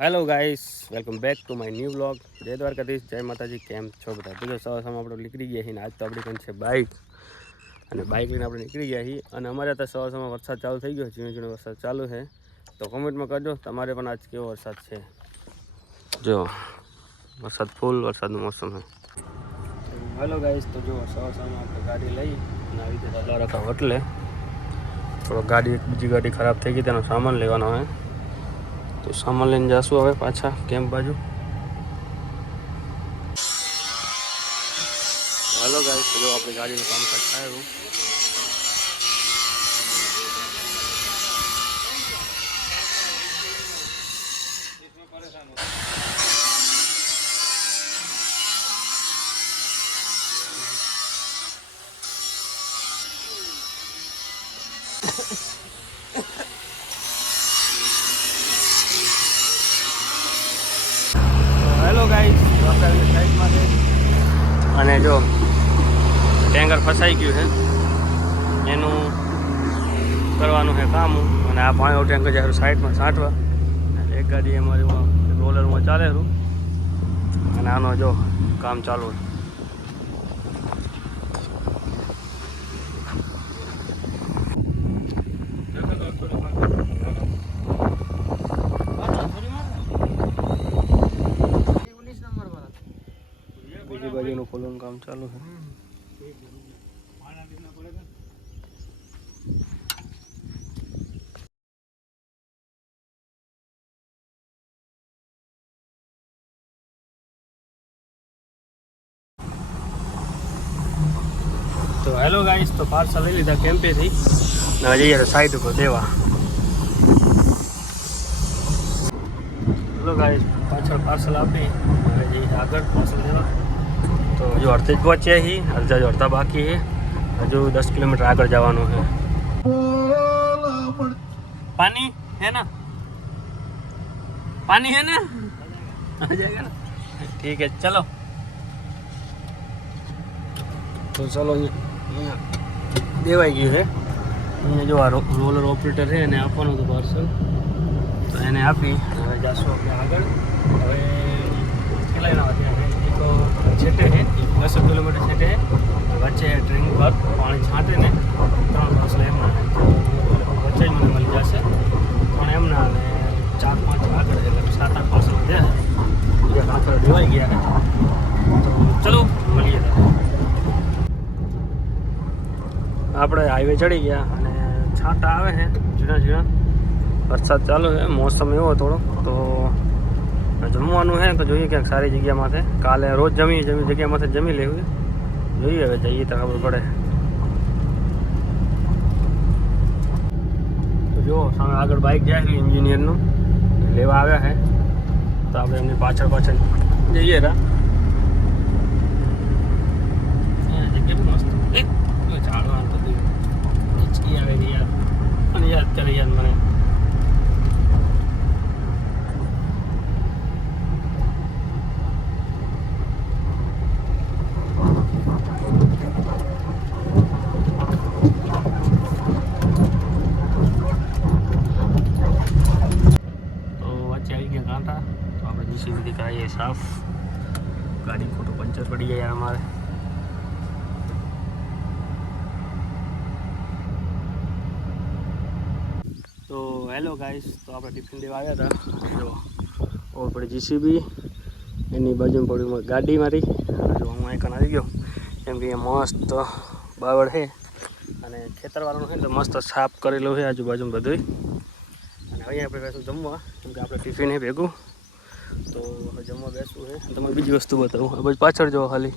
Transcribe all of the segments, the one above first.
Hello guys, welcome back to my new vlog. જય દ્વારકાધીશ, જય માતાજી. કેમ છો બધા? તો સવારમાં આપણે નીકળી ગયા છીએ. આજ તો આપણી પાસે છે બાઇક, અને બાઇક લઈને આપણે નીકળી ગયા છીએ. અને અમારે ત્યાં સવારમાં વરસાદ ચાલુ થઈ ગયો, ઝીણો ઝીણો વરસાદ ચાલુ છે. તો કોમેન્ટમાં કરજો તમારે પણ આજ કેવો વરસાદ છે. જો વરસાદ, ફૂલ વરસાદનું મોસમ છે. હેલો ગાઈસ, તો જો સવારમાં આપણે ગાડી લઈ અને આવી રીતે દ્વારકા હોટલે થોડો બીજી ગાડી ખરાબ થઈ ગઈ, તેનો સામાન લેવાનો હોય. તો સામાન લઈને જઈશું હવે પાછા કેમ્પ બાજુ. હાલો ગાઈસ, તો જો આપણી ગાડીનું કામકાજ થાય એવું. હેલો ગાઈસ, આપણે સાઈડમાં છે અને જો ટેન્કર ફસાઈ ગયું છે, એનું કરવાનું છે કામ. અને આ પાણીનું ટેન્કર જ્યારે સાઈડમાં છાંટવા, એક ગાડી અમારી રોલરમાં ચાલેલું અને આનો જો કામ ચાલુ છે. બીજી બાજુનું ખોલવાનું કામ ચાલુ છે. તો હેલો ગાઈસ, તો પાર્સલ લઈ લીધા કેમ્પેથી ને જઈએ સાઈડ ઉપર દેવા. હેલો ગાઈસ, પાછળ પાર્સલ આપી હવે જઈએ આગળ પાર્સલ દેવા. તો હજુ અડધે જ પહોંચ્યા છીએ, અડધા બાકી છે. હજુ 10 કિલોમીટર આગળ જવાનું છે. पानी है ना, पानी है ना, आ जाएगा ना, ठीक है चलो. તો ચલો દેવાઈ ગયું છે. અહીંયા જો આ રોલર ઓપરેટર છે, એને આપવાનું હતું પાર્સલ, તો એને આપી હવે જાશું આપણે આગળ. હવે કેટલા એના ત્યાં એક છેટે છે, 200 કિલોમીટર છેટે વચ્ચે ડ્રિંક પર પાણી છાંટે ને 3 પાર્સલ એમના વચ્ચે જ મને મળી જશે. પણ એમના અને 4-5 આગળ એટલે 7-8 પાર્સલ વધ્યા છે, બીજા કાંકર દેવાઈ ગયા છે. તો ચલો મળીએ. આપણે હાઈવે ચડી ગયા અને છાંટા આવે છે ઝીણા ઝીણા. વરસાદ ચાલુ છે, મોસમ એવો થોડો. તો જમવાનું છે તો જોઈએ ક્યાંક સારી જગ્યામાંથી. કાલે રોજ જમી જગ્યામાંથી જમી લેવું, જોઈએ હવે જઈએ તો ખબર પડે. તો જો સામે આગળ બાઇક જાય છે, એન્જિનિયરનું લેવા આવ્યા છે. તો આપણે એમની પાછળ જઈએ રા. કેટલું મસ્ત ઝાડવા બધી હિચકી આવે છે યાર, અને યાદ કરી યાર મને. તો આપણે જીસીબીથી કરાવીએ સાફ. ગાડી ખોટું પંચર પડી જાય યાર અમારે. તો હેલો ગાઈસ, તો આપણે ટિફિન દેવા આવ્યા હતા. જો ઓર પડી જીસીબી, એની બાજુમાં પડ્યું ગાડી મારી. જો હું અહીં આવી ગયો, કેમ કે મસ્ત બાવળ છે અને ખેતરવાળાનું છે ને, તો મસ્ત સાફ કરેલું છે આજુબાજુ બધું. અને હવે આપણે બેસું જમવા, કેમ કે આપણે ટિફિન છે ભેગું. તો હવે જમવા બેસવું છે. તમારે બીજી વસ્તુ બતાવું, આ બાજુ પાછળ જો ખાલી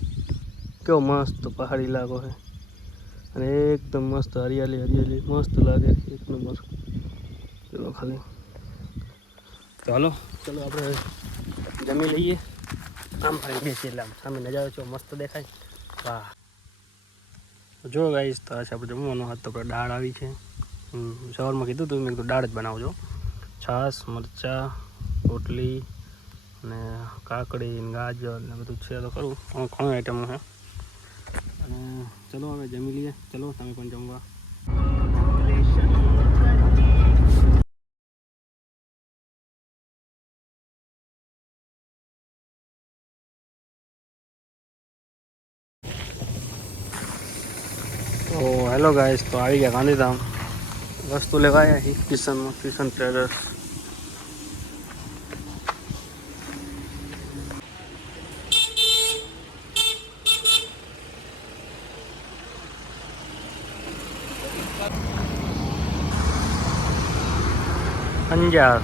કેવો મસ્ત પહાડી ઇલાકો છે અને એકદમ મસ્ત હરિયાળી મસ્ત લાગે, એક નંબર. ચલો ખાલી તો હાલો, ચલો આપણે જમી લઈએ. આમ ફરી બેસીએ એટલે આમ સામે નજારો છો મસ્ત દેખાય. વાહ, જો ગાઈસ, તો આ છે આપણે જમવાનું. હાથ તો આપણે દાળ આવી છે. સવારમાં કીધું તું મેં કીધું દાળ જ બનાવજો. છાશ, મરચાં, રોટલી અને કાકડી, ગાજર ને બધું છે તો ખરું, ઘણું આઈટમ છે. અને ચલો હવે જમી લઈએ. ચલો તમે પણ જમવા. તો હેલો ગાઈસ, તો આવી ગયા ગાંધીધામ. વસ્તુ લેવા આવ્યા છીએ કિશનમાં, કિશન ટ્રેડર્સ. અંજાર